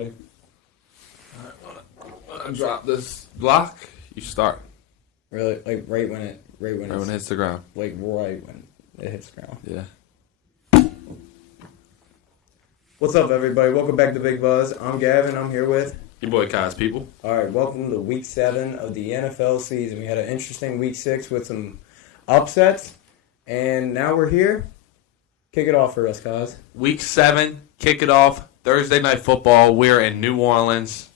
Alright, when I drop this block, you start. Really, like right when it hits the ground. Like right when it hits the ground. Yeah. What's up, everybody? Welcome back to Big Buzz. I'm Gavin. I'm here with Your boy Kai's people. All right, welcome to Week 7 of the NFL season. We had an interesting Week 6 with some upsets, and now we're here. Kick it off for us, guys. Week 7, kick it off. Thursday Night Football. We're in New Orleans.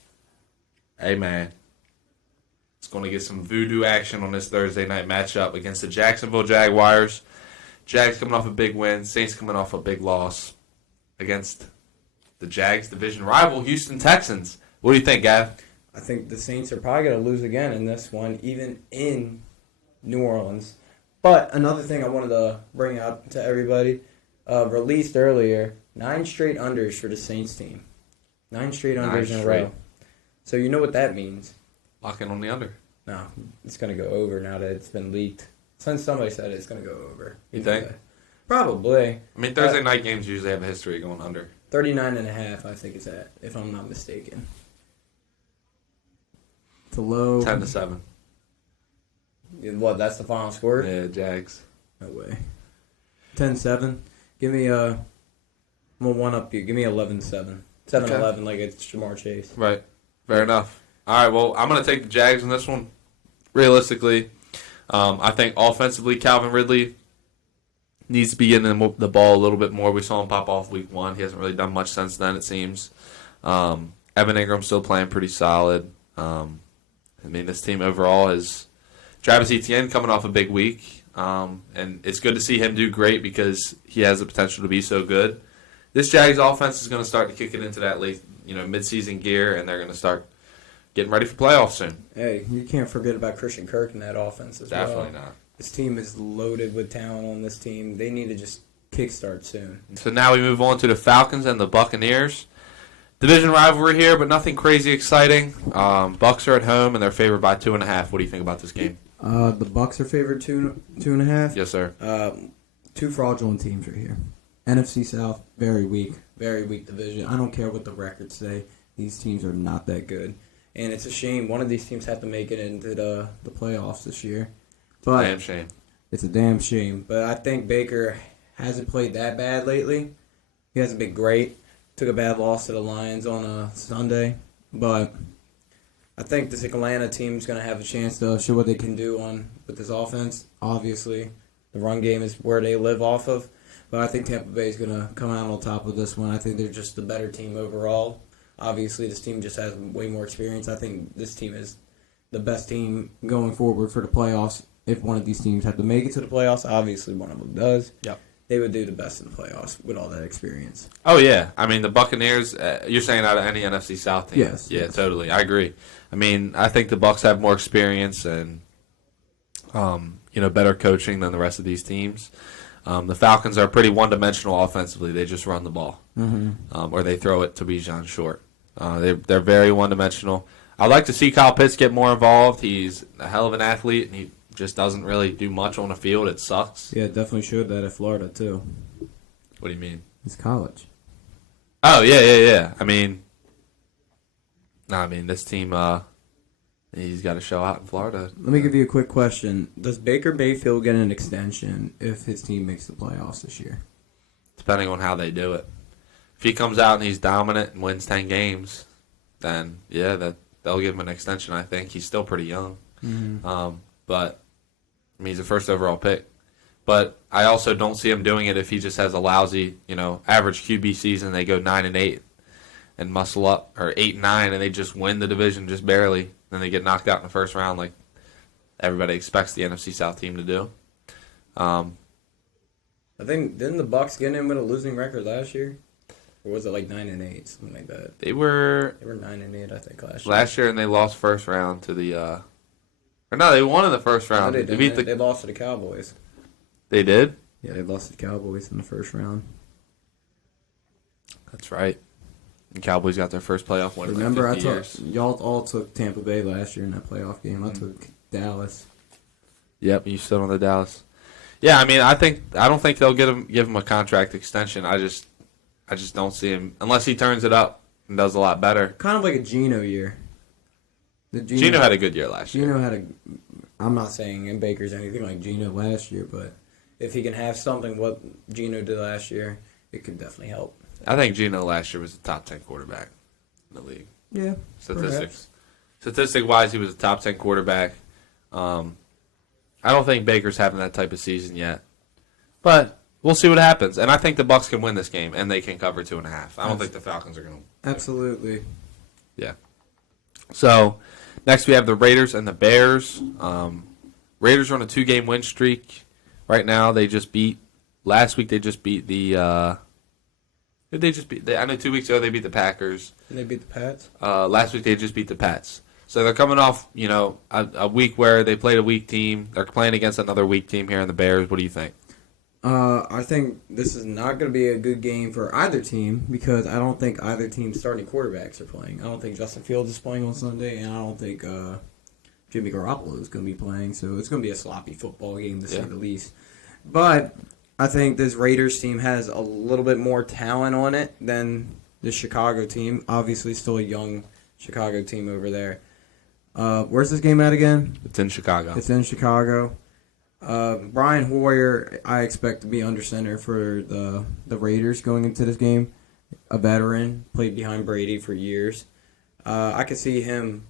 Hey, man. It's going to get some voodoo action on this Thursday night matchup against the Jacksonville Jaguars. Jags coming off a big win. Saints coming off a big loss against the Jags division rival, Houston Texans. What do you think, Gav? I think the Saints are probably going to lose again in this one, even in New Orleans. But another thing I wanted to bring up to everybody, released earlier, 9 straight unders for the Saints team. 9 straight unders in a row. So you know what that means. Lock in on the under. No, it's going to go over now that it's been leaked. Since somebody said it's going to go over. You think? Probably. I mean, Thursday night games usually have a history of going under. 39.5, I think it's at, if I'm not mistaken. It's a low. 10-7. What, that's the final score? Yeah, Jags. No way. 10-7. Give me I'm going to one-up you. Give me 11-7. 7-11 like it's Jamar Chase. Right. Fair enough. All right, well, I'm going to take the Jags in this one. Realistically, I think offensively, Calvin Ridley needs to be getting the ball a little bit more. We saw him pop off week 1. He hasn't really done much since then, it seems. Evan Ingram's still playing pretty solid. I mean, this team overall is Travis Etienne coming off a big week. And it's good to see him do great because he has the potential to be so good. This Jags offense is going to start to kick it into that late, mid-season gear, and they're going to start getting ready for playoffs soon. Hey, you can't forget about Christian Kirk in that offense as well. Definitely not. This team is loaded with talent on this team. They need to just kickstart soon. So now we move on to the Falcons and the Buccaneers. Division rivalry here, but nothing crazy exciting. Bucs are at home, and they're favored by 2.5. What do you think about this game? The Bucs are favored 2.5. Yes, sir. 2 fraudulent teams right here. NFC South, very weak division. I don't care what the records say. These teams are not that good. And it's a shame. One of these teams had to make it into the playoffs this year. But Damn shame. It's a damn shame. But I think Baker hasn't played that bad lately. He hasn't been great. Took a bad loss to the Lions on a Sunday. But I think this Atlanta team is going to have a chance to show what they can do with this offense. Obviously, the run game is where they live off of. But I think Tampa Bay is going to come out on top of this one. I think they're just the better team overall. Obviously, this team just has way more experience. I think this team is the best team going forward for the playoffs. If one of these teams have to make it to the playoffs, obviously one of them does. Yep. They would do the best in the playoffs with all that experience. Oh, yeah. I mean, the Buccaneers, you're saying out of any NFC South team? Yes. Yeah, totally. I agree. I mean, I think the Bucs have more experience and, better coaching than the rest of these teams. The Falcons are pretty one-dimensional offensively. They just run the ball. Mm-hmm. Or they throw it to Bijan short. They're very one-dimensional. I'd like to see Kyle Pitts get more involved. He's a hell of an athlete, and he just doesn't really do much on the field. It sucks. Yeah, definitely showed that at Florida, too. What do you mean? It's college. Oh, yeah. I mean, this team, he's got to show out in Florida. Let me give you a quick question. Does Baker Mayfield get an extension if his team makes the playoffs this year? Depending on how they do it. If he comes out and he's dominant and wins 10 games, then, yeah, they'll give him an extension, I think. He's still pretty young. Mm-hmm. But, I mean, he's a first overall pick. But I also don't see him doing it if he just has a lousy, average QB season. They go 9-8 and muscle up, or 8-9, and they just win the division just barely. Then they get knocked out in the first round like everybody expects the NFC South team to do. I think, didn't the Bucs get in with a losing record last year? Or was it like 9-8, something like that? They were 9-8, I think, last year. Last year, and they lost first round to the or no, they won in the first round. No, they they lost to the Cowboys. They did? Yeah, they lost to the Cowboys in the first round. That's right. And Cowboys got their first playoff win. Remember, in like 50 years. y'all all took Tampa Bay last year in that playoff game. I took Dallas. Yep, you stood on the Dallas. Yeah, I mean, I don't think they'll give him a contract extension. I just don't see him unless he turns it up and does a lot better. Kind of like a Geno year. Geno had a good year last year. Geno had a. I'm not saying in Baker's anything like Geno last year, but if he can have something what Geno did last year, it could definitely help. I think Geno last year was a top 10 quarterback in the league. Yeah, Statistic-wise, he was a top 10 quarterback. I don't think Baker's having that type of season yet, but we'll see what happens. And I think the Bucs can win this game, and they can cover 2.5. I don't think the Falcons are going to. Absolutely. Yeah. So next we have the Raiders and the Bears. Raiders are on a 2-game win streak right now. Last week they just beat the. I know 2 weeks ago they beat the Packers. And they beat the Pats? Last week they just beat the Pats. So they're coming off, a week where they played a weak team. They're playing against another weak team here in the Bears. What do you think? I think this is not going to be a good game for either team because I don't think either team's starting quarterbacks are playing. I don't think Justin Fields is playing on Sunday, and I don't think Jimmy Garoppolo is going to be playing. So it's going to be a sloppy football game to say the least. But I think this Raiders team has a little bit more talent on it than the Chicago team. Obviously, still a young Chicago team over there. Where's this game at again? It's in Chicago. It's in Chicago. Brian Hoyer, I expect to be under center for the Raiders going into this game. A veteran, played behind Brady for years. I could see him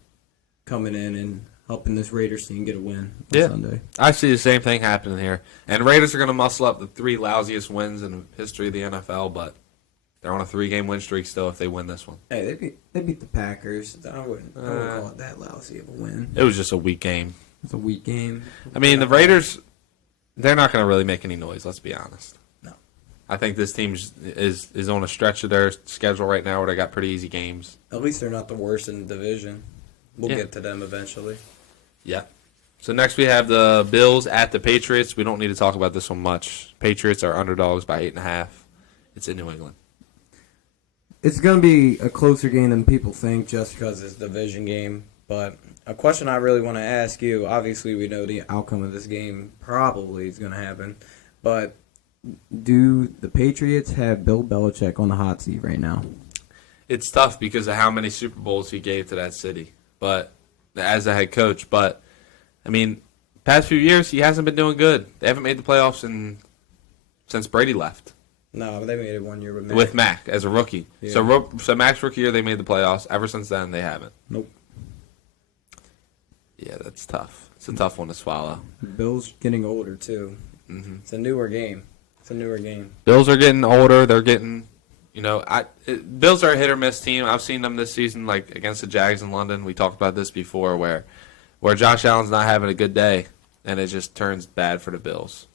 coming in and helping this Raiders team get a win on Sunday. I see the same thing happening here. And Raiders are going to muscle up the 3 lousiest wins in the history of the NFL, but they're on a 3-game win streak still if they win this one. Hey, they beat the Packers. I wouldn't call it that lousy of a win. It was just a weak game. It's a weak game. I mean, the Raiders, they're not going to really make any noise, let's be honest. No. I think this team is on a stretch of their schedule right now where they got pretty easy games. At least they're not the worst in the division. We'll get to them eventually. Yeah. So next we have the Bills at the Patriots. We don't need to talk about this one much. Patriots are underdogs by 8.5. It's in New England. It's going to be a closer game than people think just because it's a division game. But a question I really want to ask you, obviously we know the outcome of this game probably is going to happen, but do the Patriots have Bill Belichick on the hot seat right now? It's tough because of how many Super Bowls he gave to that city, but as a head coach. But, I mean, past few years he hasn't been doing good. They haven't made the playoffs since Brady left. No, they made it 1 year with Mac. With Mac as a rookie. Yeah. So Mac's rookie year they made the playoffs. Ever since then they haven't. Nope. Yeah, that's tough. It's a tough one to swallow. Bill's getting older, too. Mm-hmm. It's a newer game. Bills are getting older. They're getting, Bills are a hit-or-miss team. I've seen them this season, like against the Jags in London. We talked about this before where Josh Allen's not having a good day, and it just turns bad for the Bills.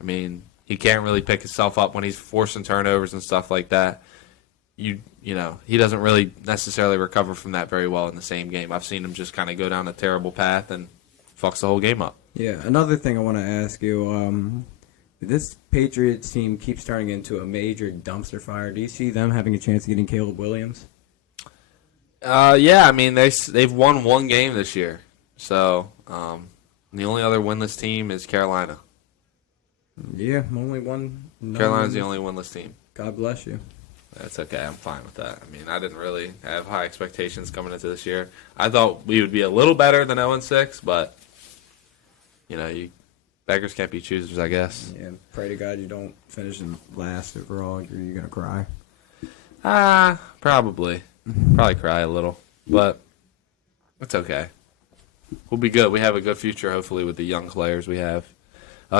I mean, he can't really pick himself up when he's forcing turnovers and stuff like that. He doesn't really necessarily recover from that very well in the same game. I've seen him just kind of go down a terrible path and fucks the whole game up. Yeah, another thing I want to ask you, this Patriots team keeps turning into a major dumpster fire. Do you see them having a chance of getting Caleb Williams? Yeah, I mean, they've won 1 game this year. So the only other winless team is Carolina. Yeah, only one. Carolina's the only winless team. God bless you. That's okay. I'm fine with that. I mean, I didn't really have high expectations coming into this year. I thought we would be a little better than 0-6, but beggars can't be choosers, I guess. Yeah, pray to God you don't finish in last overall. You're gonna cry. Probably cry a little, but it's okay. We'll be good. We have a good future, hopefully, with the young players we have.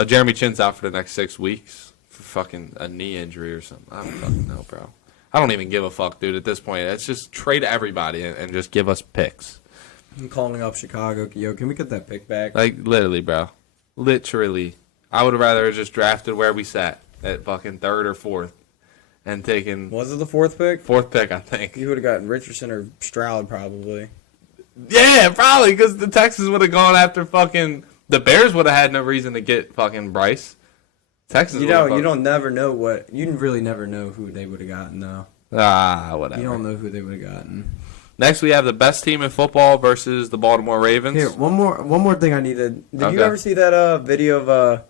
Jeremy Chin's out for the next 6 weeks for fucking a knee injury or something. I don't fucking know, bro. I don't even give a fuck, dude, at this point. It's just trade everybody and just give us picks. I'm calling up Chicago. Yo, can we get that pick back? Like, literally, bro. Literally. I would have rather just drafted where we sat at fucking 3rd or 4th and taken... Was it the 4th pick? 4th pick, I think. You would have gotten Richardson or Stroud, probably. Yeah, probably, because the Texans would have gone after fucking... The Bears would have had no reason to get fucking Bryce. Texans. You don't never know what you really never know who they would have gotten though. Whatever. You don't know who they would have gotten. Next, we have the best team in football versus the Baltimore Ravens. Here, one more thing I needed. Did you ever see that video of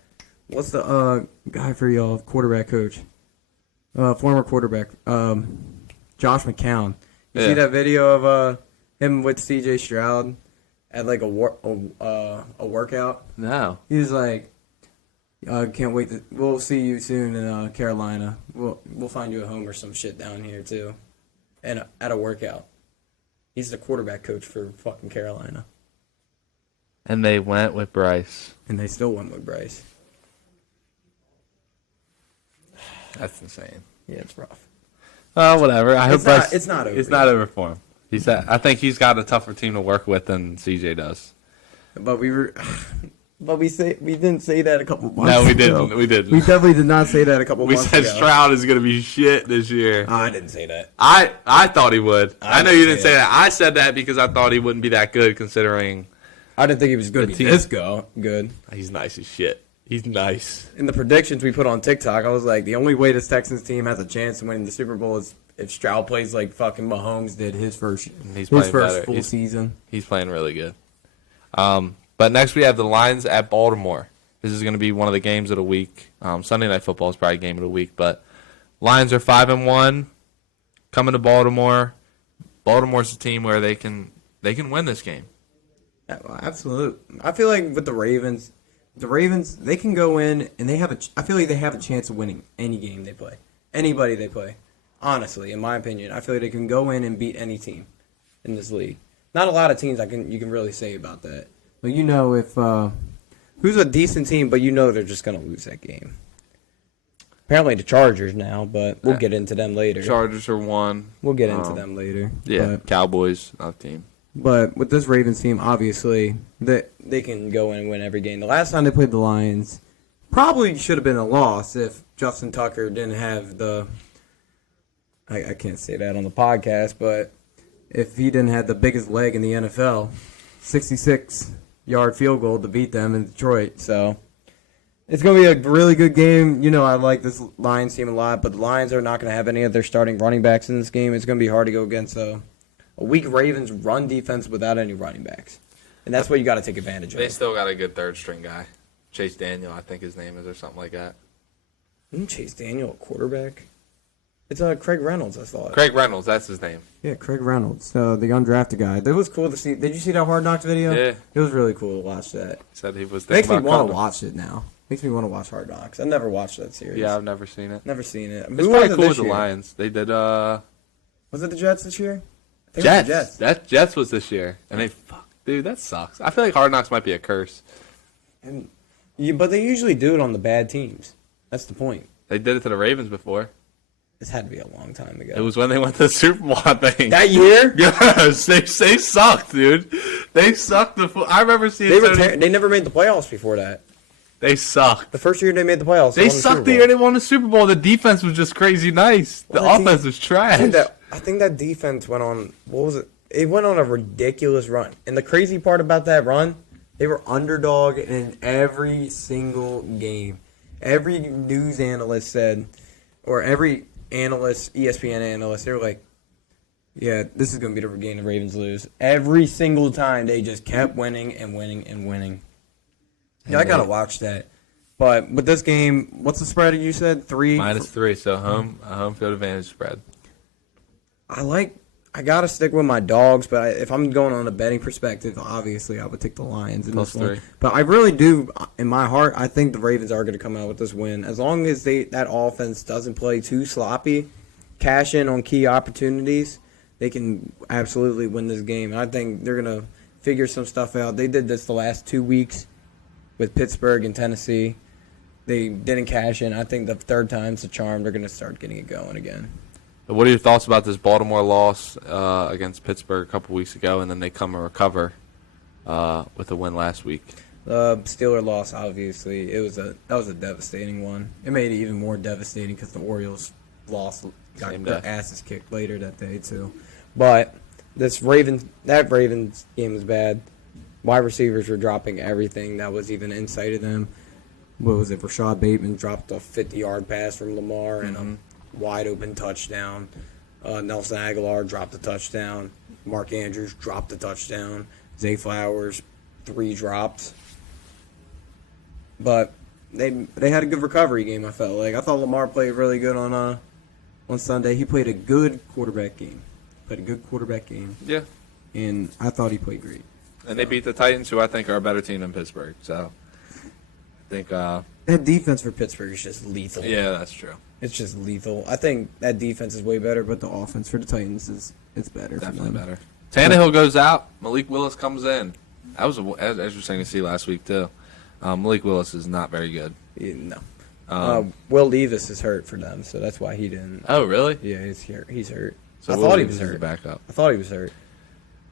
what's the guy for y'all quarterback coach, former quarterback, Josh McCown? You see that video of him with C.J. Stroud at like a workout? No. He was like, "Can't wait. We'll see you soon in Carolina. We'll find you a home or some shit down here too." And at a workout, he's the quarterback coach for fucking Carolina. And they went with Bryce. And they still went with Bryce. That's insane. Yeah, it's rough. Whatever. I hope Bryce. It's not over. It's not over for him. I think he's got a tougher team to work with than CJ does. But we didn't say that a couple months ago. No, we didn't. We didn't. We definitely did not say that a couple months ago. We said Stroud is going to be shit this year. I didn't say that. I thought he would. I know you didn't say that. I said that because I thought he wouldn't be that good considering. I didn't think he was going to be this good. He's nice as shit. He's nice. In the predictions we put on TikTok, I was like, the only way this Texans team has a chance to win the Super Bowl is if Stroud plays like fucking Mahomes did his first full season. He's playing really good. But next we have the Lions at Baltimore. This is going to be one of the games of the week. Sunday Night Football is probably game of the week, but Lions are 5-1, coming to Baltimore. Baltimore's a team where they can win this game. Absolutely. I feel like with the Ravens, they can go in and I feel like they have a chance of winning any game they play. Anybody they play. Honestly, in my opinion, I feel like they can go in and beat any team in this league. Not a lot of teams you can really say about that. But if who's a decent team, but they're just going to lose that game. Apparently the Chargers now, but we'll get into them later. Chargers are one. We'll get into them later. Yeah, Cowboys, not team. But with this Ravens team, obviously, they can go in and win every game. The last time they played the Lions probably should have been a loss if Justin Tucker didn't have the... I can't say that on the podcast, but if he didn't have the biggest leg in the NFL, 66-yard field goal to beat them in Detroit. So it's going to be a really good game. I like this Lions team a lot, but the Lions are not going to have any of their starting running backs in this game. It's going to be hard to go against a weak Ravens run defense without any running backs. And that's what you got to take advantage of. They still got a good third-string guy. Chase Daniel, I think his name is, or something like that. Isn't Chase Daniel a quarterback? It's Craig Reynolds, I thought. Craig Reynolds, that's his name. Yeah, Craig Reynolds, the undrafted guy. That was cool to see. Did you see that Hard Knocks video? Yeah. It was really cool to watch that. Said he was. Makes me want to watch it now. Makes me want to watch Hard Knocks. I never watched that series. Yeah, I've never seen it. Never seen it. It's probably cool with the Lions. They did. Was it the Jets this year? Jets. That Jets was this year, and dude, that sucks. I feel like Hard Knocks might be a curse. But they usually do it on the bad teams. That's the point. They did it to the Ravens before. This had to be a long time ago. It was when they went to the Super Bowl, I think. That year? Yes, they sucked, dude. They sucked. I remember seeing. They never made the playoffs before that. They sucked. The first year they made the playoffs. They sucked the year they won the Super Bowl. The defense was just crazy nice. The offense was trash. I think that defense went on. What was it? It went on a ridiculous run. And the crazy part about that run, they were underdog in every single game. Every news analyst said, or every ESPN analyst, they were like, yeah, this is going to be the game the Ravens lose. Every single time they just kept winning and winning and winning. Yeah, I got to watch that. But with this game, what's the spread you said? -3, so home field advantage spread. I got to stick with my dogs, but if I'm going on a betting perspective, obviously I would take the Lions in this one. But I really do, in my heart, I think the Ravens are going to come out with this win. As long as that offense doesn't play too sloppy, cash in on key opportunities, they can absolutely win this game. And I think they're going to figure some stuff out. They did this the last 2 weeks with Pittsburgh and Tennessee. They didn't cash in. I think the third time's the charm. They're going to start getting it going again. What are your thoughts about this Baltimore loss against Pittsburgh a couple weeks ago, and then they come and recover with a win last week? Steeler loss, obviously. That was a devastating one. It made it even more devastating because the Orioles got their asses kicked later that day too. But that Ravens game was bad. Wide receivers were dropping everything that was even inside of them. What was it? Rashad Bateman dropped a 50-yard pass from Lamar and a wide open touchdown. Nelson Aguilar dropped a touchdown. Mark Andrews dropped a touchdown. Zay Flowers, 3 drops. But they had a good recovery game, I felt like. I thought Lamar played really good on Sunday. He played a good quarterback game. played a good quarterback game, Yeah. and I thought he played great. And they beat the Titans, who I think are a better team than Pittsburgh. So I think, That defense for Pittsburgh is just lethal. yeah, that's true. It's just lethal. I think that defense is way better, but the offense for the Titans it's better. Definitely for them. better. Tannehill goes out. Malik Willis comes in. That was interesting to see last week, too. Malik Willis is not very good. Yeah, no. Will Levis is hurt for them, so that's why he didn't. Oh, really? Yeah, he's hurt. So I Will thought he Levis was is hurt. backup. I thought he was hurt.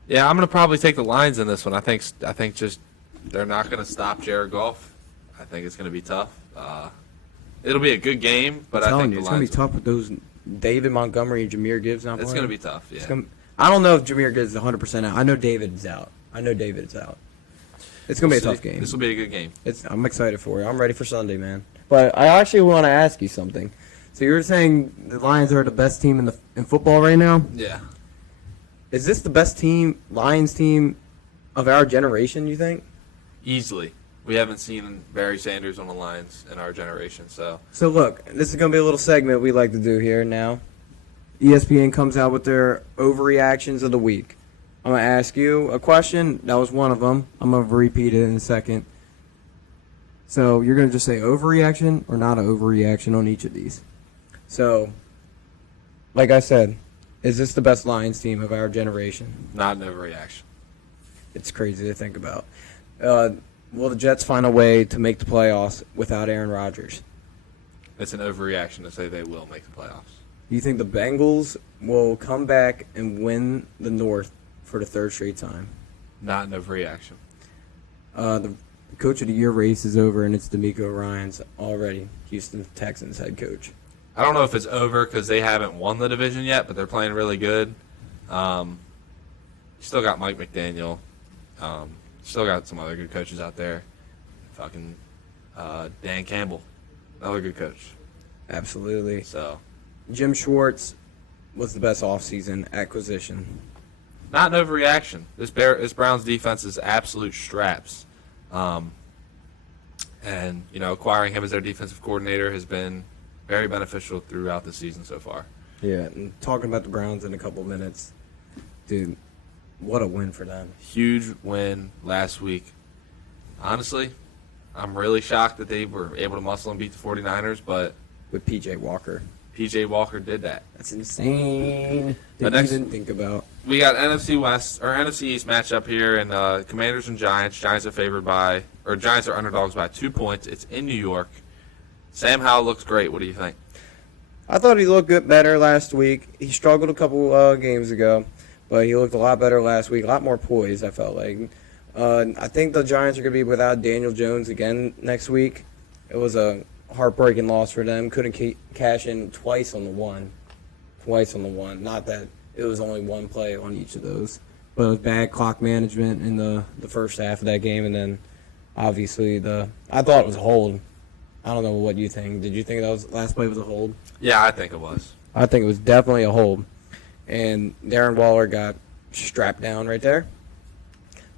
Yeah, I'm going to probably take the Lions in this one. I think just they're not going to stop Jared Goff. I think it's going to be tough. It'll be a good game, but I think it's going to be tough with those David Montgomery and Jameer Gibbs not playing. It's going to be tough, yeah. I don't know if Jameer Gibbs is 100% out. I know David's out. It's going to be a tough game. This will be a good game. I'm excited for it. I'm ready for Sunday, man. But I actually want to ask you something. So you were saying the Lions are the best team in football right now? Yeah. Is this the best Lions team of our generation, you think? Easily. We haven't seen Barry Sanders on the Lions in our generation, so. So look, this is going to be a little segment we like to do here now. ESPN comes out with their overreactions of the week. I'm going to ask you a question. That was one of them. I'm going to repeat it in a second. So you're going to just say overreaction or not an overreaction on each of these. So, like I said, is this the best Lions team of our generation? Not an overreaction. It's crazy to think about. Will the Jets find a way to make the playoffs without Aaron Rodgers? It's an overreaction to say they will make the playoffs. Do you think the Bengals will come back and win the North for the third straight time? Not an overreaction. The Coach of the Year race is over, and it's DeMeco Ryans already, Houston Texans head coach. I don't know if it's over because they haven't won the division yet, but they're playing really good. Still got Mike McDaniel. Still got some other good coaches out there. Fucking Dan Campbell, another good coach. Absolutely. So Jim Schwartz was the best offseason acquisition. not an overreaction. This Browns defense is absolute straps. And, acquiring him as their defensive coordinator has been very beneficial throughout the season so far. Yeah, and talking about the Browns in a couple minutes, dude, what a win for them. Huge win last week. Honestly, I'm really shocked that they were able to muscle and beat the 49ers, but With P.J. Walker. P.J. Walker did that. That's insane. Next- Didn't think about. We got NFC East matchup here, and Commanders and Giants. Giants are underdogs by 2 points. It's in New York. Sam Howell looks great. What do you think? I thought he looked better last week. He struggled a couple games ago, but he looked a lot better last week. A lot more poised, I felt like. I think the Giants are going to be without Daniel Jones again next week. It was a heartbreaking loss for them. Couldn't cash in twice on the one. Not that it was only one play on each of those. But it was bad clock management in the first half of that game. And then, obviously, I thought it was a hold. I don't know what you think. Did you think that last play was a hold? Yeah, I think it was. I think it was definitely a hold. And Darren Waller got strapped down right there.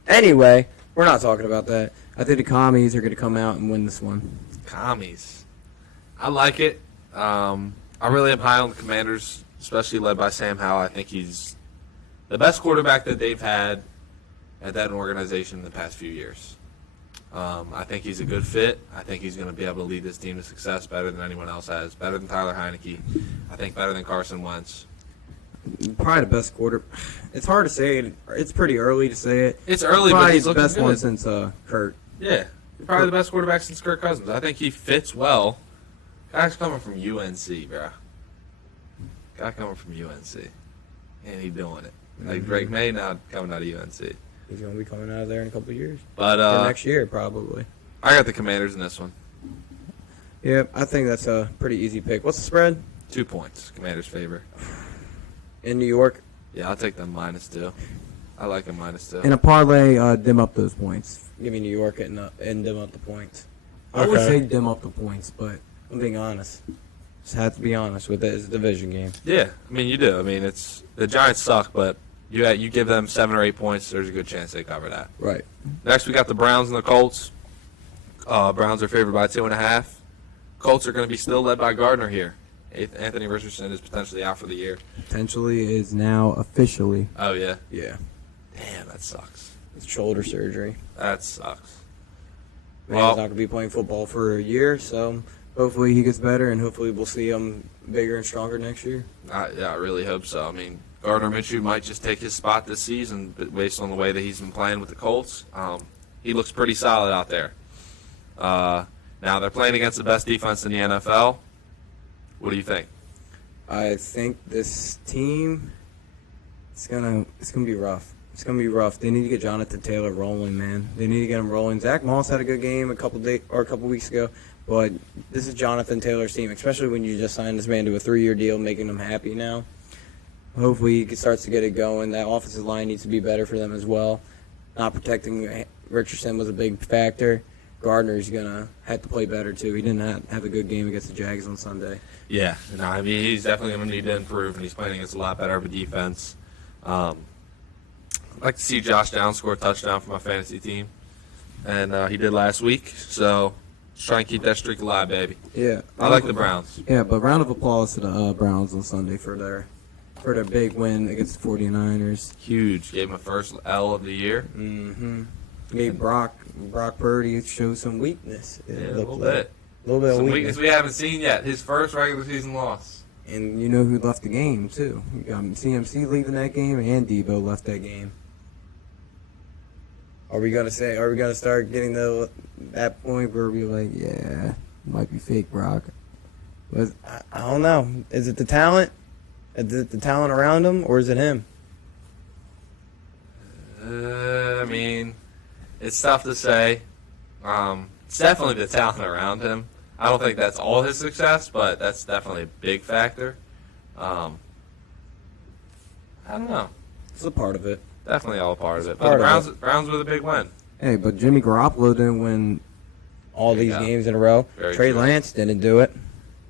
Anyway, we're not talking about that. I think the Commies are going to come out and win this one. Commies. I like it. I really am high on the Commanders, especially led by Sam Howell. I think he's the best quarterback that they've had at that organization in the past few years. I think he's a good fit. I think he's going to be able to lead this team to success better than anyone else has, better than Tyler Heineke. I think better than Carson Wentz. Probably the best quarter. It's hard to say it. It's pretty early to say it. It's early, probably but he's the looking best good. one since Kurt. Yeah, probably the best quarterback since Kirk Cousins. I think he fits well. Guy's coming from UNC, bro. Guy coming from UNC, and he doing it. Like Drake May now coming out of UNC. He's going to be coming out of there in a couple of years. But Or next year, probably. I got the Commanders in this one. Yeah, I think that's a pretty easy pick. What's the spread? 2 points, Commanders' favor. In New York? Yeah, I'll take them -2. I like them -2. In a parlay, dim up those points. Give me New York and dim up the points. I would say dim up the points, but I'm being honest. Just have to be honest with it. It's a division game. Yeah, I mean you do. I mean it's the Giants suck, but you give them 7 or 8 points, there's a good chance they cover that. Right. Next we got the Browns and the Colts. Browns are favored by 2.5. Colts are going to be still led by Gardner here, Anthony Richardson is potentially out for the year. Potentially is now officially. Oh, yeah? Yeah. Damn, that sucks. It's shoulder surgery. That sucks. He's not going to be playing football for a year, so hopefully he gets better, and hopefully we'll see him bigger and stronger next year. I really hope so. I mean, Gardner Minshew might just take his spot this season based on the way that he's been playing with the Colts. He looks pretty solid out there. Now, they're playing against the best defense in the NFL. What do you think? I think this team, it's gonna be rough. It's gonna be rough. They need to get Jonathan Taylor rolling, man. They need to get him rolling. Zach Moss had a good game a couple weeks ago, but this is Jonathan Taylor's team, especially when you just signed this man to a 3-year deal, making him happy now. Hopefully he starts to get it going. That offensive line needs to be better for them as well. Not protecting Richardson was a big factor. Gardner's gonna have to play better too. He didn't have a good game against the Jags on Sunday. Yeah, no, I mean he's definitely going to need to improve, and he's playing against a lot better of a defense. I'd like to see Josh Downs score a touchdown for my fantasy team, and he did last week. So just try and keep that streak alive, baby. Yeah, I like the Browns. Yeah, but round of applause to the Browns on Sunday for their big win against the 49ers. Huge. Gave him a first L of the year. Mm-hmm. Made Brock Purdy show some weakness. Yeah, a little bit. A little bit of Some weakness. weakness we haven't seen yet. His first regular season loss. And you know who left the game, too. You got CMC leaving that game, and Debo left that game. Are we going to start getting that point where we're like, yeah, it might be fake, Brock? But I don't know. Is it the talent? Is it the talent around him, or is it him? I mean, it's tough to say. It's definitely the talent around him. I don't think that's all his success, but that's definitely a big factor. I don't know. It's a part of it. Definitely all a part of it. But the Browns with a big win. Hey, but Jimmy Garoppolo didn't win all these games in a row. Trey Lance didn't do it.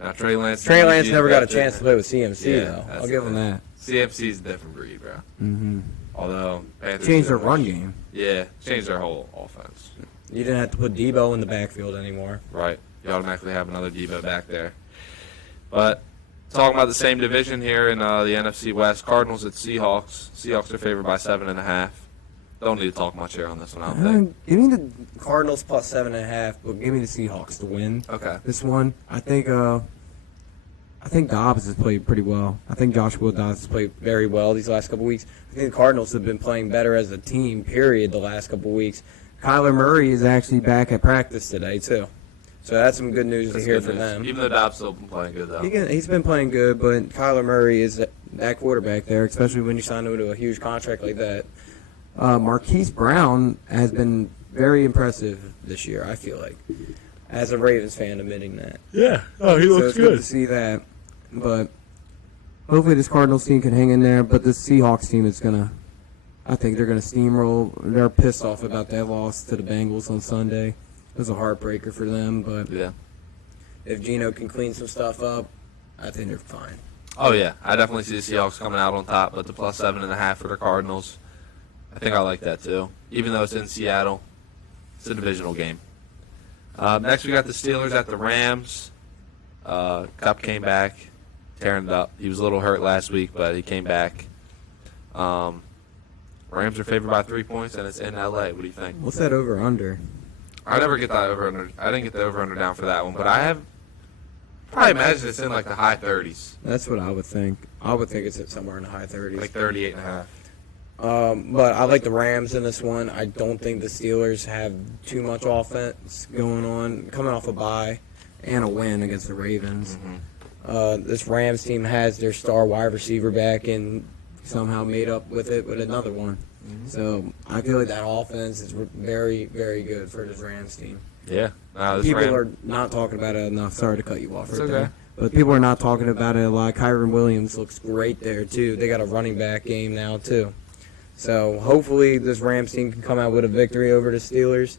Now, Trey Lance never got a chance to play with CMC, though. I'll give him that. CMC's a different breed, bro. Mm-hmm. Although Panthers changed their run game. Yeah, changed their whole offense. You didn't have to put Debo in the backfield anymore. Right. You automatically have another Debo back there. But talking about the same division here in the NFC West, Cardinals at Seahawks. Seahawks are favored by 7.5. Don't need to talk much here on this one, I don't think. Give me the Cardinals plus 7.5, but give me the Seahawks to win. Okay. This one, I think Dobbs has played pretty well. I think Joshua Dobbs has played very well these last couple weeks. I think the Cardinals have been playing better as a team, period, the last couple weeks. Kyler Murray is actually back at practice today, too. So that's some good news to hear from them. Even though Dobbs still been playing good, though. He's been playing good, but Kyler Murray is that quarterback there, especially when you sign him to a huge contract like that. Marquise Brown has been very impressive this year, I feel like, as a Ravens fan admitting that. Yeah. Oh, he looks so it's good to see that. But hopefully this Cardinals team can hang in there, but this Seahawks team is going to, I think they're going to steamroll. They're pissed off about that loss to the Bengals on Sunday. It was a heartbreaker for them, but yeah, if Geno can clean some stuff up, I think they're fine. Oh, yeah. I definitely see the Seahawks coming out on top, but the plus 7.5 for the Cardinals, I think I like that too. Even though it's in Seattle, it's a divisional game. Next, we got the Steelers at the Rams. Kupp came back, tearing it up. He was a little hurt last week, but he came back. Rams are favored by 3 points, and it's in L.A. What do you think? What's that over-under? I never get that over-under. I didn't get the over-under down for that one, but I have probably imagine it's in like the high 30s. That's what I would think. I would think it's at somewhere in the high 30s. Like 38.5. But I like the Rams in this one. I don't think the Steelers have too much offense going on, coming off a bye and a win against the Ravens. Mm-hmm. This Rams team has their star wide receiver back and somehow made up with it with another one. Mm-hmm. So I feel like that offense is very, very good for this Rams team. Yeah. People are not talking about it enough. Sorry to cut you off right okay. there. But people are not talking about it a lot. Kyron Williams looks great there, too. They got a running back game now, too. So hopefully this Rams team can come out with a victory over the Steelers.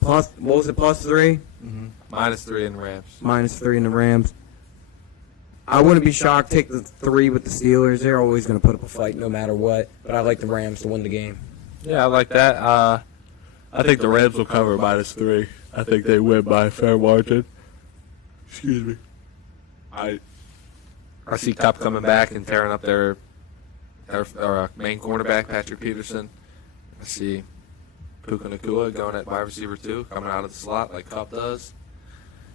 Plus, what was it, plus 3? Mm-hmm. -3 in the Rams. -3 in the Rams. I wouldn't be shocked. Take the 3 with the Steelers. They're always going to put up a fight no matter what. But I like the Rams to win the game. Yeah, I like that. I think the Rams will cover -3. I think they win by a fair margin. Excuse me. I see Cup coming back and tearing up their main cornerback, Patrick Peterson. I see Puka Nacua going at wide receiver 2, coming out of the slot like Cup does.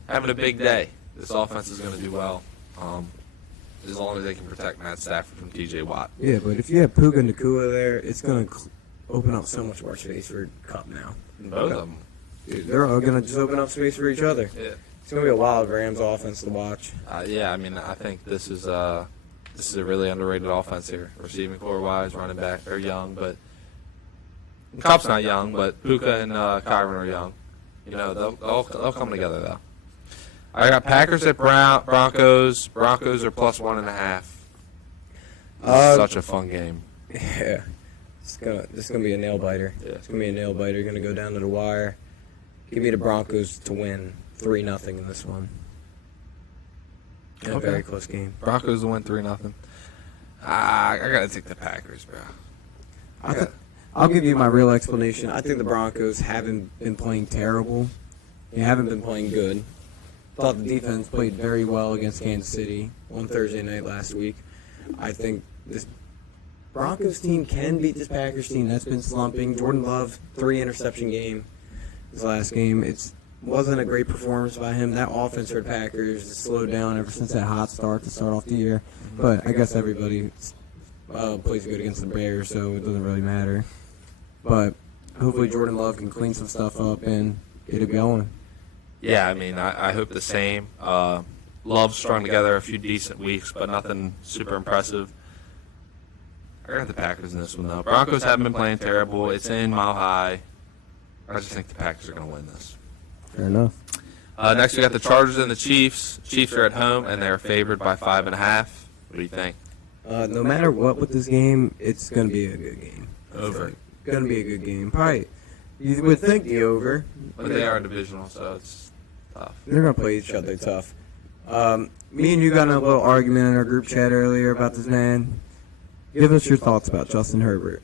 Having a big day. This offense is going to do well, as long as they can protect Matt Stafford from T.J. Watt. Yeah, but if you have Puka Nacua there, it's going to open up so much more space for Cup now. Both of them. Dude, they're all going to just open up space for each other. Yeah. It's going to be a wild Rams offense to watch. Yeah, I mean, I think this is a really underrated offense here. Receiving core wise, running back, they're young, but Cup's not young, but Puka and Kyron are young. You know, they'll come together though. I got Packers at Broncos. Broncos are plus 1.5. Such a fun game. Yeah, this is gonna be a nail biter. Yeah. It's gonna be a nail biter. Gonna go down to the wire. Give me the Broncos to win 3-0 in this one. In a very close game. Broncos will win 3-0. I gotta take the Packers, bro. I'll give you my real explanation. I think the Broncos haven't been playing terrible. They haven't been playing good. Thought the defense played very well against Kansas City on Thursday night last week. I think this Broncos team can beat this Packers team that's been slumping. Jordan Love, 3-interception game his last game. It wasn't a great performance by him. That offense for the Packers has slowed down ever since that hot start to start off the year. But I guess everybody plays good against the Bears, so it doesn't really matter. But hopefully Jordan Love can clean some stuff up and get it going. Yeah, I mean, I hope the same. Love strung together a few decent weeks, but nothing super impressive. I got the Packers in this one, though. Broncos haven't been playing terrible. It's in Mile High. I just think the Packers are going to win this. Fair enough. Next, we got the Chargers and the Chiefs. Chiefs are at home, and they're favored by 5.5. What do you think? No matter what with this game, it's going to be a good game. Over. Going to be a good game. Probably, you would think the over. But they are divisional, so it's tough. They're going to play each other tough. Me and you got in a little argument in our group chat earlier about this man. Give us your thoughts about Justin Herbert.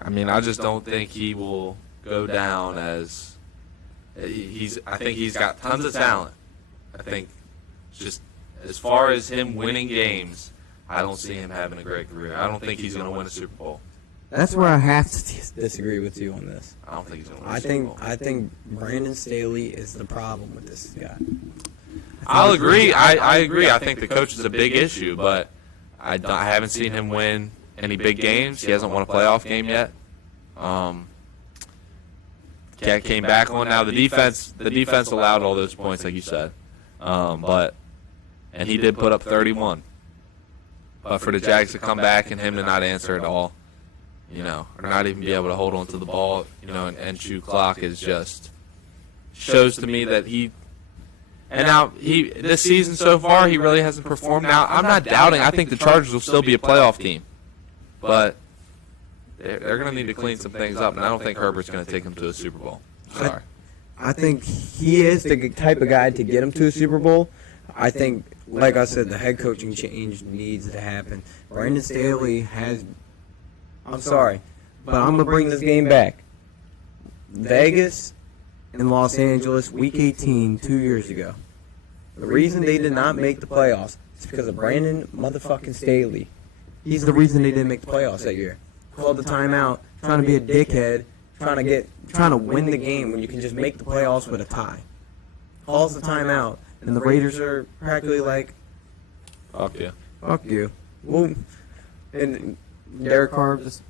I mean, I just don't think he will go down as I think he's got tons of talent. I think just as far as him winning games, I don't see him having a great career. I don't think he's going to win a Super Bowl. That's where I have to disagree with you on this. I don't think he's going to win a Super Bowl. I think Brandon Staley is the problem with this guy. I'll agree. I agree. I think the coach is a big issue, but I haven't seen him win any big games. He hasn't won a playoff game yet. Cat came back on now. The defense allowed all those points, like you said, and he did put up 31. But for the Jags to come back and him to not answer at all, you know, or not even be able to hold on to the ball, you know, and chew clock is just shows to me that he. And now this season so far he really hasn't performed. Now I'm not doubting. I think the Chargers will still be a playoff team, but they're going to need to clean some things up. And I don't think Herbert's going to take them to a Super Bowl. Sorry. I think he is the type of guy to get him to a Super Bowl. I think, like I said, the head coaching change needs to happen. Brandon Staley has. I'm sorry, but I'm going to bring this game back. Vegas in Los Angeles, Week 18, 2 years ago. The reason they did not make the playoffs is because of Brandon motherfucking Staley. He's the reason they didn't make the playoffs that year. Called the timeout, trying to be a dickhead, trying to win the game when you can just make the playoffs with a tie. Calls the timeout, and the Raiders are practically like, Fuck yeah. fuck you. And Derek Carr just,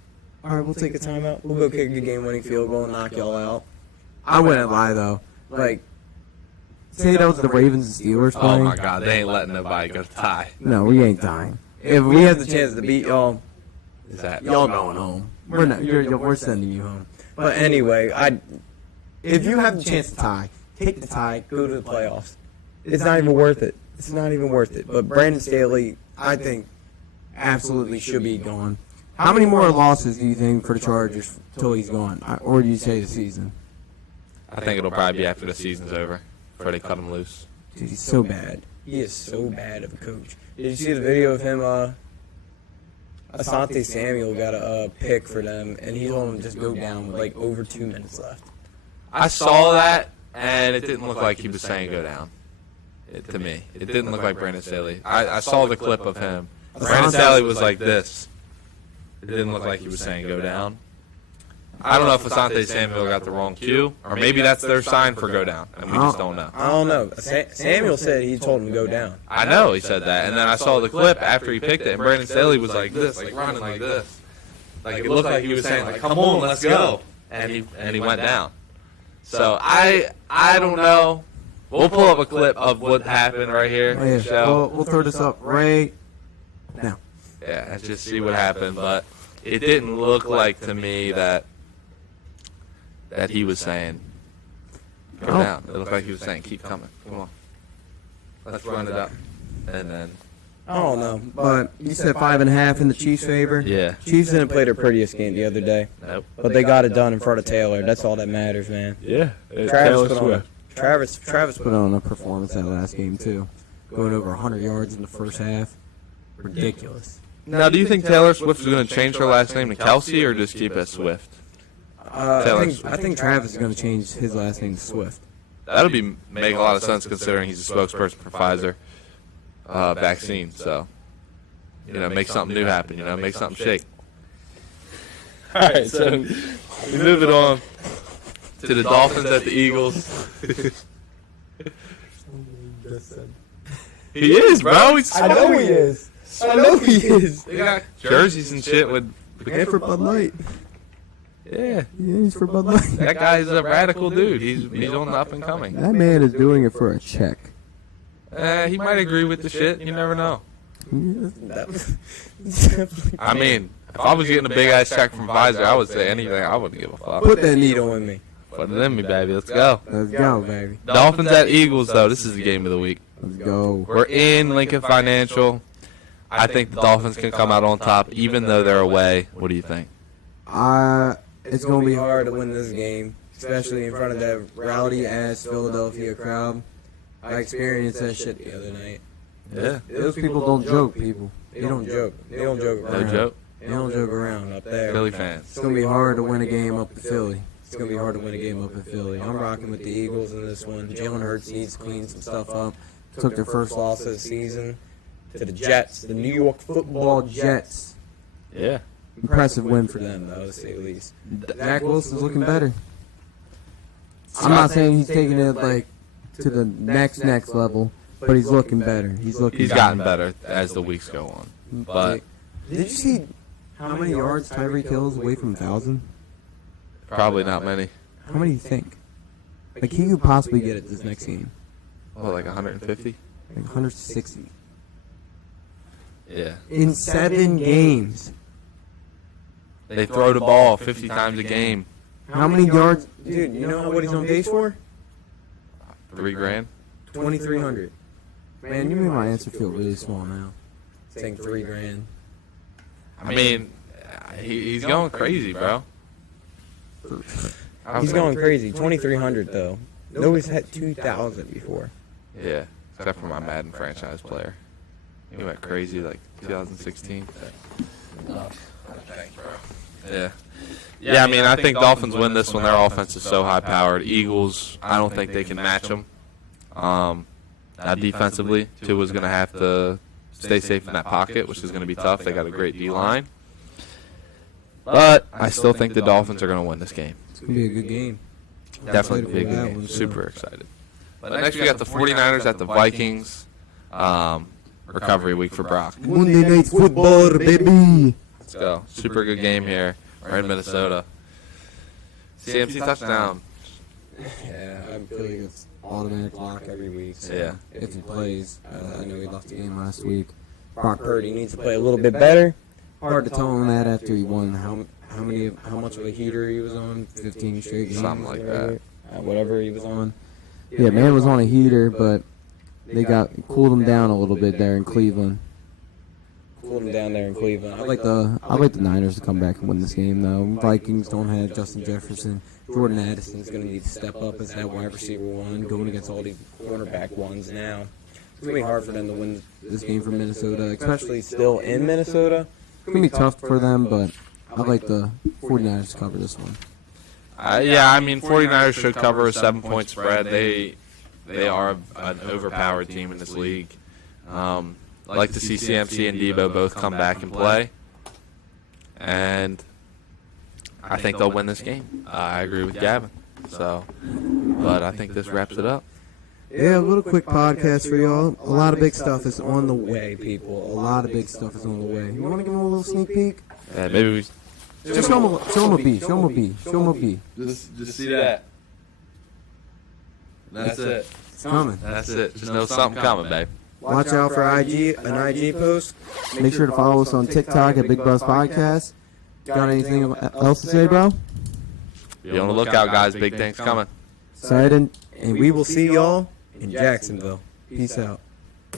all right, we'll take a timeout. We'll go kick a game-winning field goal and knock y'all out. I wouldn't lie, though. Like, say that was the Ravens and Steelers playing. Oh my God, they ain't letting nobody go tie. No, we ain't dying. If we have the chance to beat y'all, Y'all going home. We're not. We're sending you home. But anyway, if you have the chance to tie, take the tie. Go to the playoffs. It's not even worth it. It's not even worth it. But Brandon Staley, I think, absolutely should be gone. How many more losses do you think for the Chargers till he's gone, or do you say the season? I think it'll probably be after the season's over before they cut him loose. Dude, he's so bad. He is so bad of a coach. Did you see the video of him? Asante Samuel got a pick for them, and he told him just go down with like over 2 minutes left. I saw that, and it didn't look like he was saying go down. To me, it didn't look like Brandon Staley. I saw the clip of him. Brandon Staley was like this. It didn't look like he was saying go down. I don't know if Asante Samuel got the wrong cue, or maybe that's their sign for go down, and we just don't know. I don't know. Samuel said he told him to go down. I know he said that, and then I saw the clip after he picked it, and Brandon Staley was like this, like running like this. Like it looked like he was saying, like, come on, let's go. And he went down. So I don't know. We'll pull up a clip of what happened right here. Oh, yeah. We'll throw this up right now. Yeah, just see what happened, but it didn't look like to me that he was saying go down. It looked like he was saying keep coming. Come on. Let's run it up. And then I don't know. But you said 5.5 in the Chiefs' favor. yeah. Chiefs didn't play their prettiest game the other day, Nope. but they got it done in front of Taylor. That's all that matters, man. Yeah. Travis Put on a performance that last game too, going over 100 yards in the first half. Ridiculous. Now, do you think Taylor Swift is going to change her last name to Kelsey or just keep it Swift? I think Travis is going to change his last name to Swift. That would make a lot of sense considering he's a spokesperson for Pfizer vaccine. So, make something new happen. Make something shake. All right, so we move it on to the Dolphins at the Eagles. He is, bro. I know he is. I know he is. They got jerseys and shit with. And for Bud Light. Yeah, Yeah, he's for Bud Light. that guy's a radical dude. He's on the up and coming. That man is doing it for a check. He might agree with the shit. You never know. I mean, if I was getting a big ass check from Pfizer, I would say anything. I wouldn't give a fuck. Put that needle in me. Put it in me, baby. Let's go. Let's go, baby. Dolphins at Eagles, though. This is the game of the week. Let's go. We're in Lincoln Financial. I think the Dolphins can come out on top, even though they're away. What do you think? It's going to be hard. hard to win this game, especially in front of that rowdy-ass Philadelphia crowd. I experienced that shit the other night. Yeah. Those people don't joke, people. They don't joke. They don't joke No around. joke. They don't joke around up there. Philly fans. It's going to be hard to win a game up in Philly. It's going to be hard to win a game up in Philly. I'm rocking with the Eagles in this one. Jalen Hurts needs to clean some stuff up. Took their first loss of the season to the Jets, the New York Football Jets. Yeah. Impressive win for For them. them, though, to say the least. Zach Wilson's looking better. I'm not saying he's taking it like to the next level, but he's looking better. He's Gotten better as the weeks go on. But Did you see how many yards Tyreek Hill is away from 1,000? probably not many. How many do you think? Like he could possibly get it this next game. Oh, like 150? Like 160 Yeah. in 7 games. They throw the ball 50 times a game. How many yards? Dude, you know what he's on pace for? $3,000. 2,300. Man, you made my answer feel really small now. Saying $3,000. I mean, he's going crazy, bro. He's going crazy. 2,300 though. Nobody's had 2,000 before. Yeah, except for my Madden franchise player. He went crazy like 2016. Thanks, bro. Yeah. Yeah, I mean, I think Dolphins win this one. Their offense is so high-powered. Eagles, I don't think they can match them. Now, defensively, Tua's going to have to stay safe in that pocket, which is going to be tough. They got a great D-line. But I still think the Dolphins are going to win this game. It's gonna be a good game. Definitely a big That game. one, too. Super excited. But next we got the 49ers at the Vikings. Recovery week for Brock. Monday Night Football, baby. Let's go. Super good game here. Right in Minnesota. CMC touchdown. Yeah, I feel like it's automatic lock every week. So. Yeah. if he plays. I know he left the game last week. Brock Purdy needs to play a little bit better. Hard to tell him that after he won. How much of a heater he was on? 15 straight games. Something like that. Whatever he was on. Yeah, man was on a heater, but they cooled him down a little bit there in Cleveland. Cooled him down there in Cleveland. I like the Niners to come back and win this game though. Vikings don't have Justin Jefferson. Jordan Addison's He's going to need to step up as that wide receiver one, going against all these cornerback ones now. It's going to be hard for them to win this game for Minnesota, especially still in Minnesota. It's gonna be tough for them, but I like the 49ers to cover this one. Yeah, I mean, 49ers should cover a 7-point spread. They they are an overpowered team in this league. I'd like to see CMC and Debo both come back and play. And I think they'll win this game. I agree with Gavin. But I think this wraps it up. Yeah, a little quick podcast for y'all. A lot of big stuff is on the way, people. A lot of big stuff is on the way. You want to give them a little sneak peek? Yeah, maybe we Just show them a B. Show them a B. Show them a B. just see that. That's it. It's coming. That's it. Just know something coming, babe. Watch out for an IG post. Make sure to follow us on TikTok at Big Buzz Podcast. Got anything else to say, bro? Be on the lookout, guys. Big things coming. Excited. And we will see y'all in Jacksonville. Peace out.